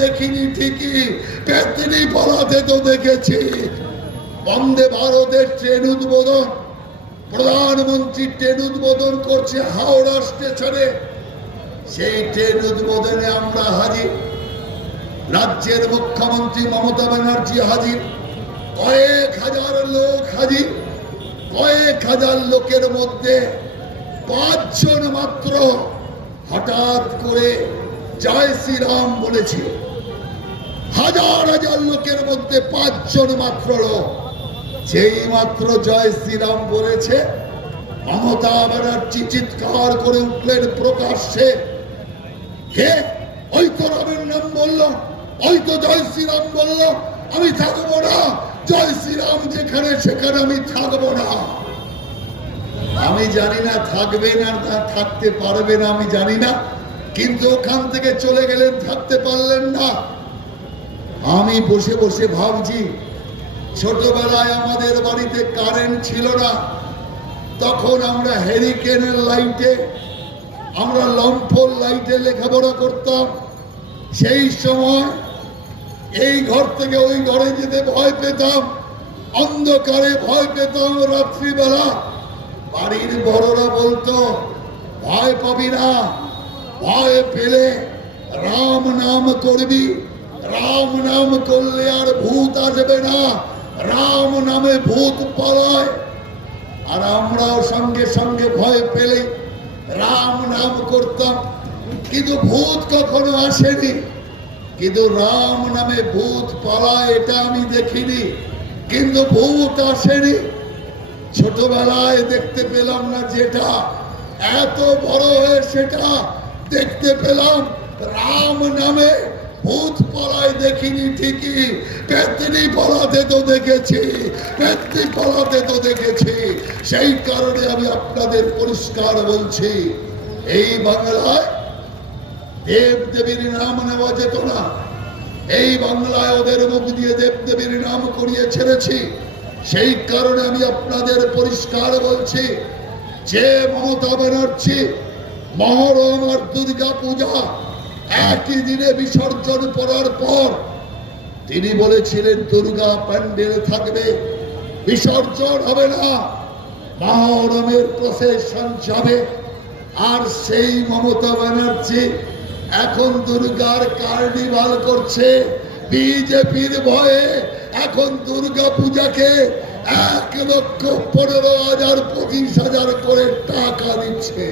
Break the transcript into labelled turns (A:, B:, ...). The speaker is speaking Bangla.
A: দেখিনি ঠিকই। পেতনি পলাতে তো দেখেছি। বন্দে ভারতের ট্রেন উদ্বোধন। প্রধানমন্ত্রী ট্রেন উদ্বোধন করছে হাওড়া স্টেশনে। সেই ট্রেন উদ্বোধনে আমরা হাজির। রাজ্যের মুখ্যমন্ত্রী মমতা ব্যানার্জি হাজির। কয়েক হাজার লোক হাজির। কয়েক হাজার লোকের মধ্যে পাঁচজন মাত্র হঠাৎ করে জয় শ্রীরাম বলেছে হাজার হাজার লোকের মধ্যে পাঁচজন মাত্র লোক। যেই মাত্র জয় শ্রীরাম বলেছে, মমতা ব্যানার্জি চিৎকার করে উঠলেন প্রকাশ্যে। কে? ওই তো রামের নাম বলল ওই তো জয় শ্রীরাম বলল, আমি থাকব না। জয় শ্রীরাম যেখানে সেখানে আমি থাকব না। আমি জানি না থাকবে না না থাকতে পারবে না, আমি জানি না। কিন্তু ওখান থেকে চলে গেলেন, থাকতে পারলেন না। আমি বসে বসে ভাবছি, ছোটবেলায় আমাদের বাড়িতে কারেন্ট ছিল না। তখন আমরা হেরিকেনের লাইটে আমরা লম্ফর লাইটে লেখাপড়া করতাম। সেই সময় এই ঘর থেকে ওই ঘরে যেতে ভয় পেতাম, অন্ধকারে ভয় পেতাম রাত্রিবেলা। বাড়ির বড়রা বলতো, ভয় পাবি না, ভয় পেলে রাম নাম করবি। রাম নাম করলে আর ভূত আসবে না। রাম নামে ভূত পালায়। আর আমরাও সঙ্গে সঙ্গে ভয় পেলে রাম নাম করতাম। কিন্তু ভূত কখনো আসেনি। কিন্তু রাম নামে ভূত পালায় এটা আমি দেখিনি। কিন্তু ভূত আসেনি। ছোটবেলায় দেখতে পেলাম না যেটা। এত বড় হয়ে সেটা দেখতে পেলাম। রাম নামে ভূত দেখিনি ঠিকই। পেতনি পালাতে তো দেখেছি পেতনি পালাতে তো দেখেছি। সেই কারণে আমি আপনাদের পরিষ্কার বলছি, এই বাংলায় দেব দেবীর নাম নেওয়া যেত না। এই বাংলায় ওদের মুখ দিয়ে দেব দেবীর নাম করিয়ে ছেড়েছি। সেই কারণে আমি আপনাদের পরিষ্কার বলছি, যে মমতা ব্যানার্জি, মহরম আর দুর্গা পূজা একই দিনে বিসর্জন করার পর তিনি বলেছিলেন, দুর্গা প্যান্ডেল থাকবে, বিসর্জন হবে না। মহরমের প্রসেশন যাবে। আর সেই মমতা ব্যানার্জি এখন দুর্গার কার্নিভাল করছে। বিজেপির ভয়ে এখন দুর্গা পূজাকে এক লক্ষ পনেরো হাজার, পঁচিশ হাজার করে টাকা দিচ্ছে।